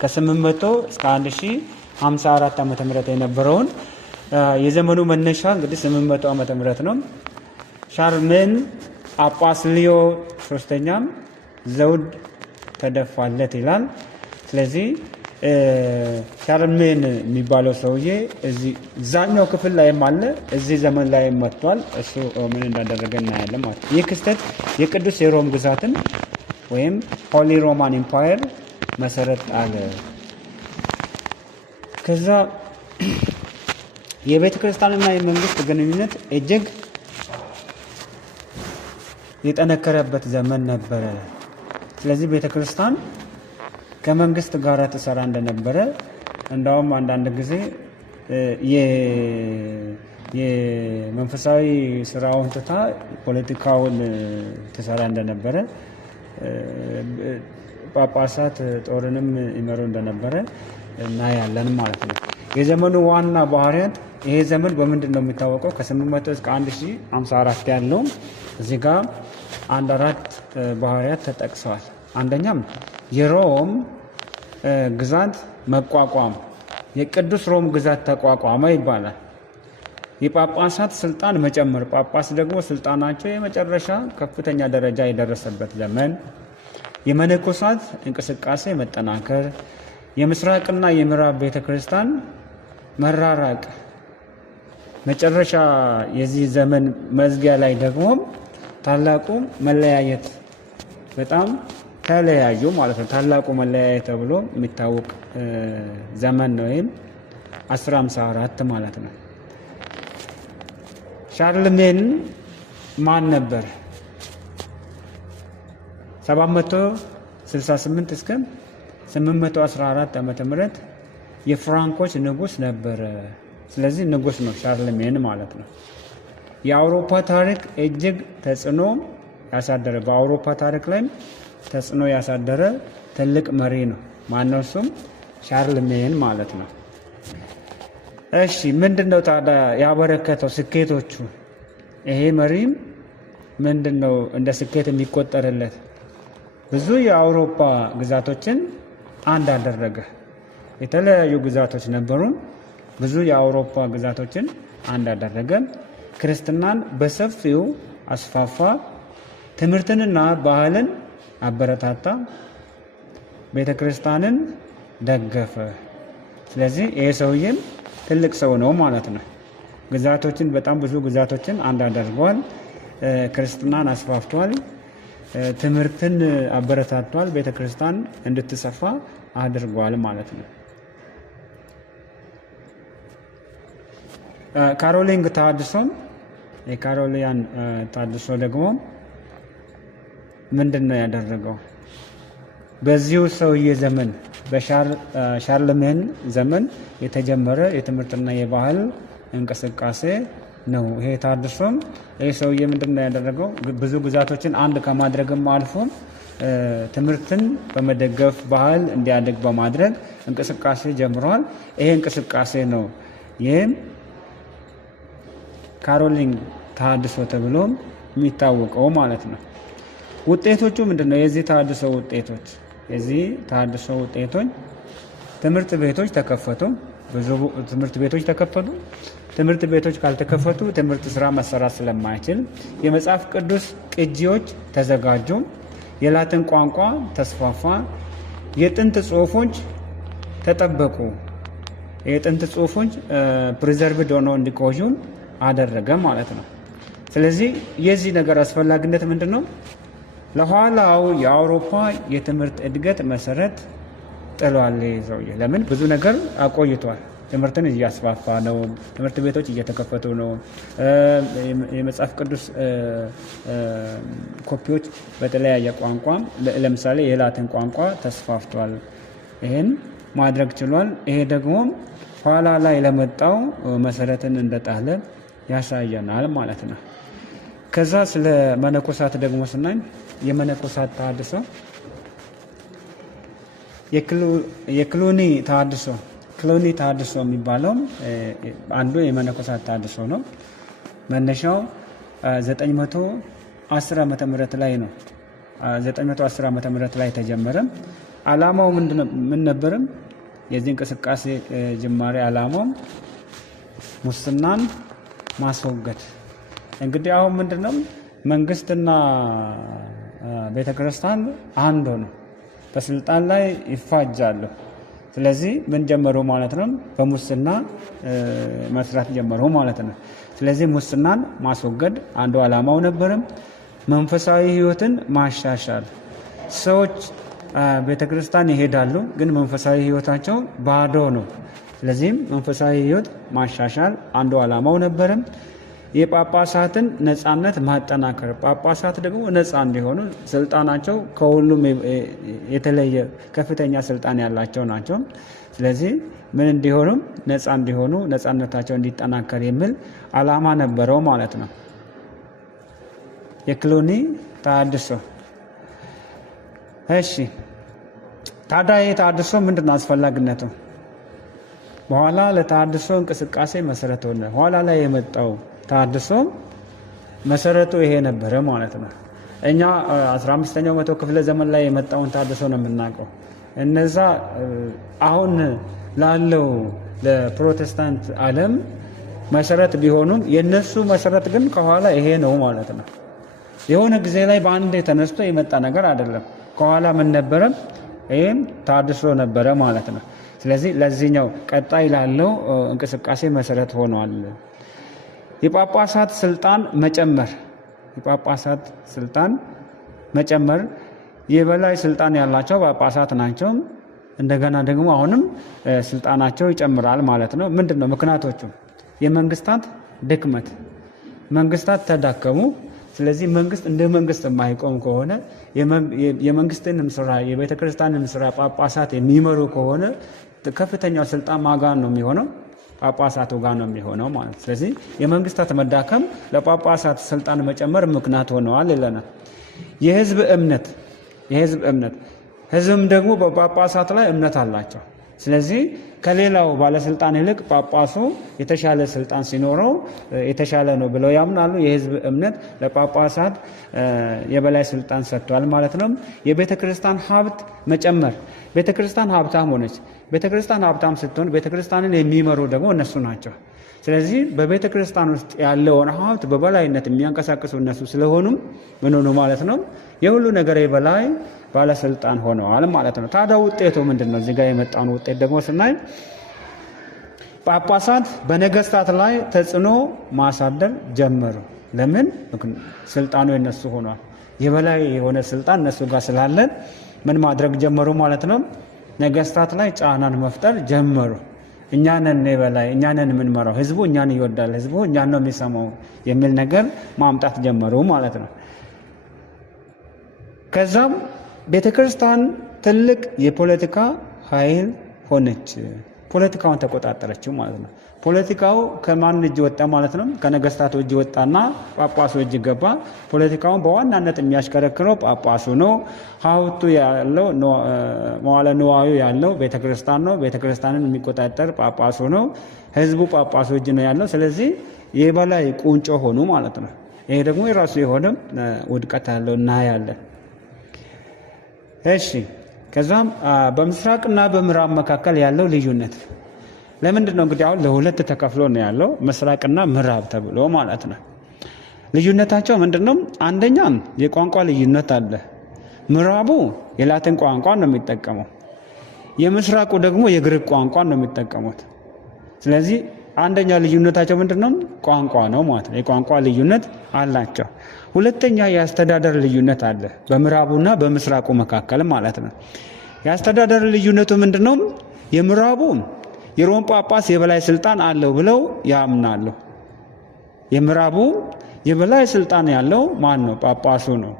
ከ800 እስከ 1054 ዓመተ ምህረት የነበረውን የዘመኑ መነሻ እንግዲህ 800 ዓመተ ምህረት ነው። ሻርልሜን ጳጳስ ሊዮ ሶስተኛም ዘውድ ተደፋለት ይላል። ስለዚህ ሻርልሜን የሚባለው ሰውዬ እዛኛው ክፍል ላይም አለ፣ እዚህ ዘመን ላይ መጥቷል። እሱ ምን እንዳደረገ እናያለን ማለት ነው። ይህ ክስተት የቅዱስ የሮም ግዛትን ወይም ሆሊ ሮማን ኢምፓየር መሰረት አለ። ከዛ የቤተ ክርስቲያንና የመንግስት ግንኙነት እጅግ የጠነከረበት ዘመን ነበረ። ስለዚህ ቤተ ክርስቲያን ከመንግስት ጋር ተሰራ እንደነበረ እንዳውም አንዳንድ ጊዜ የመንፈሳዊ ስራውን ትታ ፖለቲካውን ተሰራ እንደነበረ፣ ጳጳሳት ጦርንም ይመሩ እንደነበረ እናያለን ማለት ነው። የዘመኑ ዋና ባህሪያት ይሄ ዘመን በምንድን ነው የሚታወቀው? ከ800 እስከ 1054 ያለው እዚህ ጋር አንድ አራት ባህሪያት ተጠቅሰዋል። አንደኛም የሮም ግዛት መቋቋም፣ የቅዱስ ሮም ግዛት ተቋቋመ ይባላል። የጳጳሳት ስልጣን መጨመር፣ ጳጳስ ደግሞ ስልጣናቸው የመጨረሻ ከፍተኛ ደረጃ የደረሰበት ዘመን፣ የመነኮሳት እንቅስቃሴ መጠናከር፣ የምስራቅና የምዕራብ ቤተ ክርስቲያን መራራቅ፣ መጨረሻ የዚህ ዘመን መዝጊያ ላይ ደግሞ ታላቁ መለያየት፣ በጣም ተለያዩ ማለት ነው። ታላቁ መለያየት ተብሎ የሚታወቅ ዘመን ነው። ወይም 1054 ማለት ነው። ሻርልሜን ማን ነበር? 768 እስከ 814 ዓመተ ምህረት የፍራንኮች ንጉስ ነበረ። ስለዚህ ንጉስ ነው ሻርልሜን ማለት ነው። የአውሮፓ ታሪክ እጅግ ተጽዕኖ ያሳደረ፣ በአውሮፓ ታሪክ ላይ ተጽዕኖ ያሳደረ ትልቅ መሪ ነው። ማነው? እሱም ሻርልሜን ማለት ነው። እሺ ምንድነው ታዲያ ያበረከተው ስኬቶቹ? ይሄ መሪም ምንድነው እንደ ስኬት የሚቆጠርለት? ብዙ የአውሮፓ ግዛቶችን አንድ አደረገ። የተለያዩ ግዛቶች ነበሩ። ብዙ የአውሮፓ ግዛቶችን አንድ አደረገ። ክርስትናን በሰፊው አስፋፋ። ትምህርትንና ባህልን አበረታታ። ቤተ ክርስቲያንን ደገፈ። ስለዚህ ይሄ ሰውዬም ትልቅ ሰው ነው ማለት ነው። ግዛቶችን በጣም ብዙ ግዛቶችን አንድ አድርጓል። ክርስትናን አስፋፍቷል። ትምህርትን አበረታቷል። ቤተ ክርስቲያን እንድትሰፋ አድርጓል ማለት ነው። ካሮሊንግ ተሐድሶም የካሮሊያን ተሐድሶ ደግሞ ምንድን ነው ያደረገው? በዚሁ ሰውዬ ዘመን በሻርልሜን ዘመን የተጀመረ የትምህርትና የባህል እንቅስቃሴ ነው። ይሄ ተሐድሶም ይሄ ሰውዬ ምንድን ነው ያደረገው? ብዙ ግዛቶችን አንድ ከማድረግም አልፎ ትምህርትን በመደገፍ ባህል እንዲያድግ በማድረግ እንቅስቃሴ ጀምሯል። ይሄ እንቅስቃሴ ነው ይህም ካሮሊንግ ተሐድሶ ተብሎ የሚታወቀው ማለት ነው። ውጤቶቹ ምንድን ነው? የዚህ ተሐድሶ ውጤቶች ትምህርት ቤቶች ተከፈቱ። ብዙ ትምህርት ቤቶች ተከፈቱ። ትምህርት ቤቶች ካልተከፈቱ ትምህርት ስራ መሰራት ስለማይችል የመጽሐፍ ቅዱስ ቅጂዎች ተዘጋጁ። የላቲን ቋንቋ ተስፋፋ። የጥንት ጽሑፎች ተጠበቁ። የጥንት ጽሑፎች ፕሪዘርቭድ ሆነው እንዲቆዩ አደረገ ማለት ነው። ስለዚህ የዚህ ነገር አስፈላጊነት ምንድን ነው? ለኋላው የአውሮፓ የትምህርት እድገት መሰረት ጥሏል። ሰውዬ ለምን ብዙ ነገር አቆይቷል። ትምህርትን እያስፋፋ ነው። ትምህርት ቤቶች እየተከፈቱ ነው። የመጽሐፍ ቅዱስ ኮፒዎች በተለያየ ቋንቋ ለምሳሌ የላቲን ቋንቋ ተስፋፍቷል። ይህን ማድረግ ችሏል። ይሄ ደግሞ ኋላ ላይ ለመጣው መሰረትን እንደጣለ ያሳየናል ማለት ነው። ከዛ ስለ መነኮሳት ደግሞ ስናይ የመነኮሳት ተሐድሶ የክሉኒ ተሐድሶ የሚባለው አንዱ የመነኮሳት ተሐድሶ ነው። መነሻው 910 ዓመተ ምህረት ላይ ነው። 910 ዓመተ ምህረት ላይ ተጀመረ። ዓላማው ምን ነበርም? የዚህ እንቅስቃሴ ጅማሬ ዓላማው ሙስናን ማስወገድ። እንግዲህ አሁን ምንድነው መንግስትና ቤተክርስቲያን አንድ ነው፣ በስልጣን ላይ ይፋጃሉ። ስለዚህ ምን ጀመሩ ማለት ነው? በሙስና መስራት ጀመሩ ማለት ነው። ስለዚህ ሙስናን ማስወገድ አንዱ ዓላማው ነበርም። መንፈሳዊ ህይወትን ማሻሻል። ሰዎች ቤተክርስቲያን ይሄዳሉ፣ ግን መንፈሳዊ ህይወታቸው ባዶ ነው። ስለዚህም መንፈሳዊ ህይወት ማሻሻል አንዱ ዓላማው ነበርም። የጳጳሳትን ነፃነት ማጠናከር። ጳጳሳት ደግሞ ነፃ እንዲሆኑ ስልጣናቸው ከሁሉም የተለየ ከፍተኛ ስልጣን ያላቸው ናቸው። ስለዚህ ምን እንዲሆኑ ነፃ እንዲሆኑ ነፃነታቸው እንዲጠናከር የሚል ዓላማ ነበረው ማለት ነው። የክሎኒ ተሐድሶ። እሺ ታዲያ የተሐድሶ ምንድነው አስፈላጊነቱ? በኋላ ለተሐድሶ እንቅስቃሴ መሰረት ሆነ። ኋላ ላይ የመጣው ተሐድሶ መሰረቱ ይሄ ነበረ ማለት ነው። እኛ 15ኛው መቶ ክፍለ ዘመን ላይ የመጣውን ተሐድሶ ነው የምናውቀው። እነዛ አሁን ላለው ለፕሮቴስታንት ዓለም መሰረት ቢሆኑም የነሱ መሰረት ግን ከኋላ ይሄ ነው ማለት ነው። የሆነ ጊዜ ላይ በአንድ ተነስቶ የመጣ ነገር አይደለም። ከኋላ ምን ነበረ? ይሄም ተሐድሶ ነበረ ማለት ነው። ስለዚህ ለዚህኛው ቀጣይ ላለው እንቅስቃሴ መሰረት ሆኗል። የጳጳሳት ስልጣን መጨመር። የጳጳሳት ስልጣን መጨመር። የበላይ ስልጣን ያላቸው ጳጳሳት ናቸው። እንደገና ደግሞ አሁንም ስልጣናቸው ይጨምራል ማለት ነው። ምንድነው ምክንያቶቹ? የመንግስታት ድክመት። መንግስታት ተዳከሙ። ስለዚህ መንግስት እንደ መንግስት የማይቆም ከሆነ የመንግስትንም ስራ የቤተክርስቲያንን ስራ ጳጳሳት የሚመሩ ከሆነ ከፍተኛው ስልጣን ማጋን ነው የሚሆነው? ጳጳሳቱ ጋር ነው የሚሆነው ማለት። ስለዚህ የመንግስታት መዳከም ለጳጳሳት ስልጣን መጨመር ምክንያት ሆነዋል ይለናል። የህዝብ እምነት። ህዝብም ደግሞ በጳጳሳት ላይ እምነት አላቸው። ስለዚህ ከሌላው ባለስልጣን ይልቅ ጳጳሱ የተሻለ ስልጣን ሲኖረው የተሻለ ነው ብለው ያምናሉ። የህዝብ እምነት ለጳጳሳት የበላይ ስልጣን ሰጥቷል ማለት ነው። የቤተክርስቲያን ሀብት መጨመር። ቤተክርስቲያን ሀብታም ሆነች። ቤተክርስቲያን ሀብታም ስትሆን ቤተክርስቲያንን የሚመሩ ደግሞ እነሱ ናቸው። ስለዚህ በቤተክርስቲያን ውስጥ ያለውን ሀብት በበላይነት የሚያንቀሳቅሱ እነሱ ስለሆኑም ምን ሆኑ ማለት ነው? የሁሉ ነገር የበላይ ባለስልጣን ሆነዋል ማለት ነው። ታዲያ ውጤቱ ምንድን ነው? እዚህ ጋር የመጣውን ውጤት ደግሞ ስናይ ጳጳሳት በነገስታት ላይ ተጽዕኖ ማሳደር ጀመሩ። ለምን? ስልጣኑ የነሱ ሆኗል። የበላይ የሆነ ስልጣን እነሱ ጋር ስላለ ምን ማድረግ ጀመሩ ማለት ነው? ነገስታት ላይ ጫናን መፍጠር ጀመሩ። እኛንን የበላይ እኛንን የምንመራው፣ ህዝቡ እኛን ይወዳል፣ ህዝቡ እኛን ነው የሚሰማው የሚል ነገር ማምጣት ጀመሩ ማለት ነው። ከዛም ቤተክርስቲያን ትልቅ የፖለቲካ ኃይል ሆነች። ፖለቲካውን ተቆጣጠረችው ማለት ነው። ፖለቲካው ከማን እጅ ወጣ ማለት ነው? ከነገስታቱ እጅ ወጣና ጳጳሱ እጅ ገባ። ፖለቲካውን በዋናነት የሚያሽከረክረው ጳጳሱ ነው። ሀብቱ ያለው መዋለ ንዋዩ ያለው ቤተክርስቲያን ነው። ቤተክርስቲያንን የሚቆጣጠር ጳጳሱ ነው። ህዝቡ ጳጳሱ እጅ ነው ያለው። ስለዚህ የበላይ ቁንጮ ሆኑ ማለት ነው። ይሄ ደግሞ የራሱ የሆነ ውድቀት ያለው እናያለን። እሺ ከዛም በምስራቅና በምዕራብ መካከል ያለው ልዩነት ለምንድን ነው? እንግዲህ አሁን ለሁለት ተከፍሎ ነው ያለው፣ ምስራቅና ምዕራብ ተብሎ ማለት ነው። ልዩነታቸው ምንድን ነው? አንደኛ የቋንቋ ልዩነት አለ። ምዕራቡ የላቲን ቋንቋ ነው የሚጠቀመው፣ የምስራቁ ደግሞ የግሪክ ቋንቋ ነው የሚጠቀሙት። ስለዚህ አንደኛ ልዩነታቸው ምንድን ነው? ቋንቋ ነው ማለት ነው። የቋንቋ ልዩነት አላቸው። ሁለተኛ የአስተዳደር ልዩነት አለ በምዕራቡና በምስራቁ መካከል ማለት ነው። የአስተዳደር ልዩነቱ ምንድን ነው? የምዕራቡ የሮም ጳጳስ የበላይ ስልጣን አለው ብለው ያምናሉ። የምዕራቡ የበላይ ስልጣን ያለው ማን ነው? ጳጳሱ ነው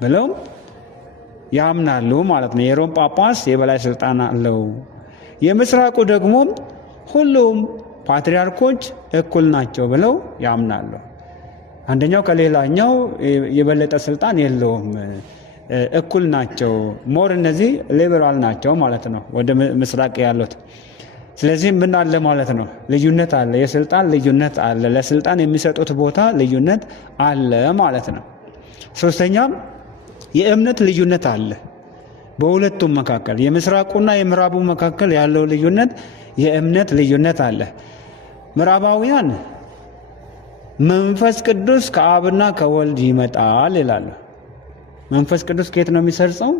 ብለው ያምናሉ ማለት ነው። የሮም ጳጳስ የበላይ ስልጣን አለው። የምስራቁ ደግሞ ሁሉም ፓትሪያርኮች እኩል ናቸው ብለው ያምናሉ። አንደኛው ከሌላኛው የበለጠ ስልጣን የለውም፣ እኩል ናቸው። ሞር እነዚህ ሊበራል ናቸው ማለት ነው ወደ ምስራቅ ያሉት። ስለዚህ ምን አለ ማለት ነው? ልዩነት አለ፣ የስልጣን ልዩነት አለ፣ ለስልጣን የሚሰጡት ቦታ ልዩነት አለ ማለት ነው። ሶስተኛም የእምነት ልዩነት አለ። በሁለቱም መካከል የምስራቁና የምዕራቡ መካከል ያለው ልዩነት የእምነት ልዩነት አለ። ምዕራባውያን መንፈስ ቅዱስ ከአብና ከወልድ ይመጣል ይላሉ። መንፈስ ቅዱስ ከየት ነው የሚሰርጸው?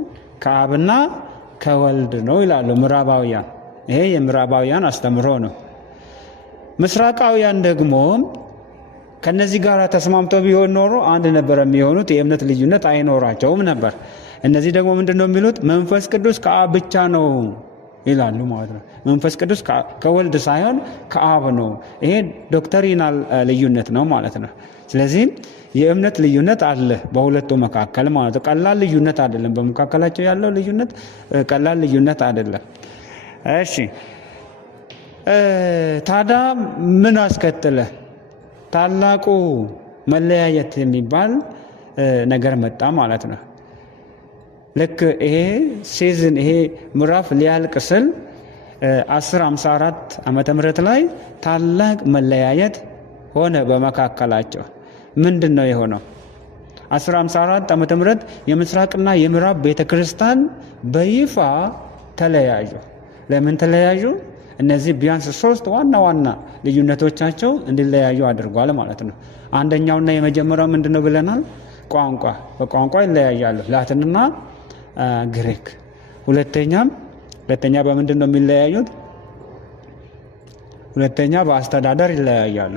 ከአብና ከወልድ ነው ይላሉ ምዕራባውያን። ይሄ የምዕራባውያን አስተምሮ ነው። ምስራቃውያን ደግሞ ከነዚህ ጋር ተስማምተው ቢሆን ኖሮ አንድ ነበር የሚሆኑት፣ የእምነት ልዩነት አይኖራቸውም ነበር። እነዚህ ደግሞ ምንድነው የሚሉት? መንፈስ ቅዱስ ከአብ ብቻ ነው ይላሉ ማለት ነው። መንፈስ ቅዱስ ከወልድ ሳይሆን ከአብ ነው። ይሄ ዶክተሪናል ልዩነት ነው ማለት ነው። ስለዚህ የእምነት ልዩነት አለ በሁለቱ መካከል ማለት ነው። ቀላል ልዩነት አይደለም። በመካከላቸው ያለው ልዩነት ቀላል ልዩነት አይደለም። እሺ ታዲያ ምን አስከተለ? ታላቁ መለያየት የሚባል ነገር መጣ ማለት ነው። ልክ ይሄ ሲዝን ይሄ ምዕራፍ ሊያልቅ ስል 1054 ዓመተ ምህረት ላይ ታላቅ መለያየት ሆነ በመካከላቸው። ምንድን ነው የሆነው? 1054 ዓመተ ምህረት የምስራቅና የምዕራብ ቤተክርስቲያን በይፋ ተለያዩ። ለምን ተለያዩ? እነዚህ ቢያንስ 3 ዋና ዋና ልዩነቶቻቸው እንዲለያዩ አድርጓል ማለት ነው። አንደኛውና የመጀመሪያው ምንድነው ብለናል? ቋንቋ። በቋንቋ ይለያያሉ፣ ላቲንና ግሪክ። ሁለተኛ በምንድን ነው የሚለያዩት? ሁለተኛ በአስተዳደር ይለያያሉ።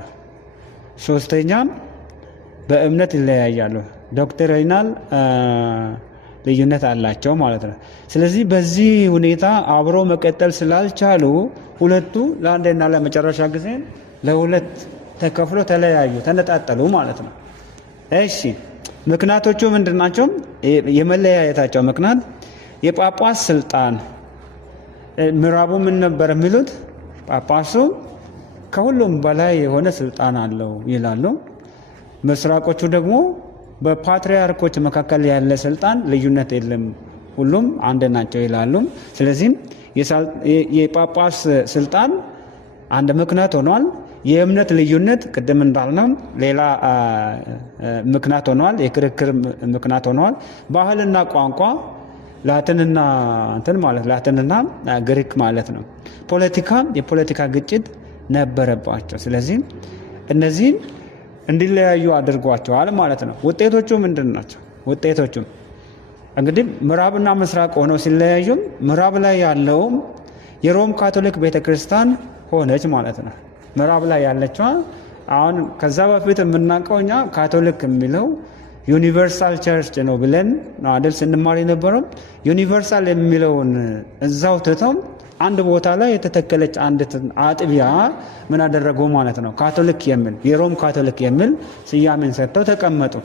ሶስተኛ በእምነት ይለያያሉ። ዶክትሪናል ልዩነት አላቸው ማለት ነው። ስለዚህ በዚህ ሁኔታ አብሮ መቀጠል ስላልቻሉ ሁለቱ ለአንዴና ለመጨረሻ ጊዜ ለሁለት ተከፍሎ ተለያዩ፣ ተነጣጠሉ ማለት ነው። እሺ ምክንያቶቹ ምንድን ናቸው? የመለያየታቸው ምክንያት የጳጳስ ስልጣን። ምዕራቡ ምን ነበር የሚሉት? ጳጳሱ ከሁሉም በላይ የሆነ ስልጣን አለው ይላሉ። ምስራቆቹ ደግሞ በፓትሪያርኮች መካከል ያለ ስልጣን ልዩነት የለም፣ ሁሉም አንድ ናቸው ይላሉ። ስለዚህም የጳጳስ ስልጣን አንድ ምክንያት ሆኗል። የእምነት ልዩነት ቅድም እንዳልነው ሌላ ምክንያት ሆኗል፣ የክርክር ምክንያት ሆኗል። ባህልና ቋንቋ ላቲንና ላቲንና ግሪክ ማለት ነው። የፖለቲካ ግጭት ነበረባቸው። ስለዚህ እነዚህን እንዲለያዩ አድርጓቸዋል ማለት ነው። ውጤቶቹ ምንድን ናቸው? ውጤቶቹ እንግዲህ ምዕራብና ምስራቅ ሆነው ሲለያዩም ምዕራብ ላይ ያለውም የሮም ካቶሊክ ቤተክርስቲያን ሆነች ማለት ነው። ምዕራብ ላይ ያለችዋ አሁን ከዛ በፊት የምናውቀው እኛ ካቶሊክ የሚለው ዩኒቨርሳል ቸርች ነው ብለን አይደል ስንማር የነበረው። ዩኒቨርሳል የሚለውን እዛው ትተው አንድ ቦታ ላይ የተተከለች አንድ አጥቢያ ምን አደረጉ ማለት ነው? ካቶሊክ የሚል የሮም ካቶሊክ የሚል ስያሜን ሰጥተው ተቀመጡ።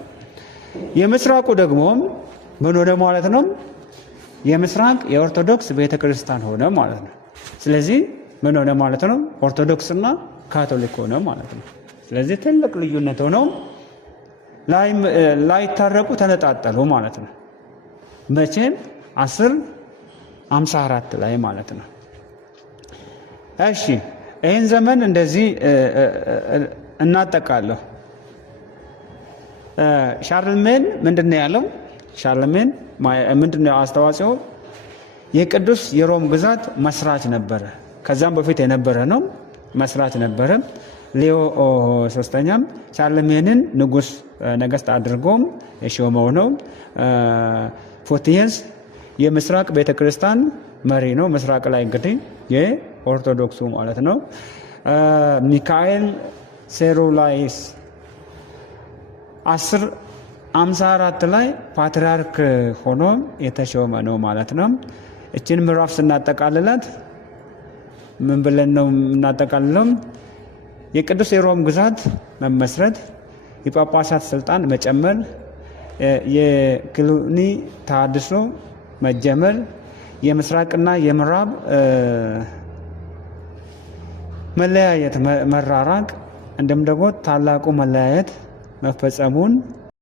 የምስራቁ ደግሞ ምን ሆነ ማለት ነው? የምስራቅ የኦርቶዶክስ ቤተክርስቲያን ሆነ ማለት ነው። ስለዚህ ምን ሆነ ማለት ነው? ኦርቶዶክስና ካቶሊክ ሆነ ማለት ነው። ስለዚህ ትልቅ ልዩነት ሆነው ላይታረቁ ተነጣጠሉ ማለት ነው። መቼም 1054 ላይ ማለት ነው። እሺ ይህን ዘመን እንደዚህ እናጠቃለሁ። ሻርልሜን ምንድነው ያለው? ሻርልሜን ምንድነው አስተዋጽኦ? የቅዱስ የሮም ግዛት መስራች ነበረ። ከዛም በፊት የነበረ ነው፣ መስራች ነበረ። ሌዮ ሶስተኛም ሻርልሜንን ንጉስ ነገስት አድርጎም የሾመው ነው። ፎቲየንስ የምስራቅ ቤተክርስቲያን መሪ ነው። ምስራቅ ላይ እንግዲህ የኦርቶዶክሱ ማለት ነው። ሚካኤል ሴሩላይስ 1054 ላይ ፓትርያርክ ሆኖ የተሾመ ነው ማለት ነው። እችን ምዕራፍ ስናጠቃልላት ምን ብለን ነው እናጠቃልለው? የቅዱስ የሮም ግዛት መመስረት፣ የጳጳሳት ስልጣን መጨመር፣ የክሉኒ ተሐድሶ መጀመር፣ የምስራቅና የምዕራብ መለያየት መራራቅ፣ እንዲሁም ደግሞ ታላቁ መለያየት መፈጸሙን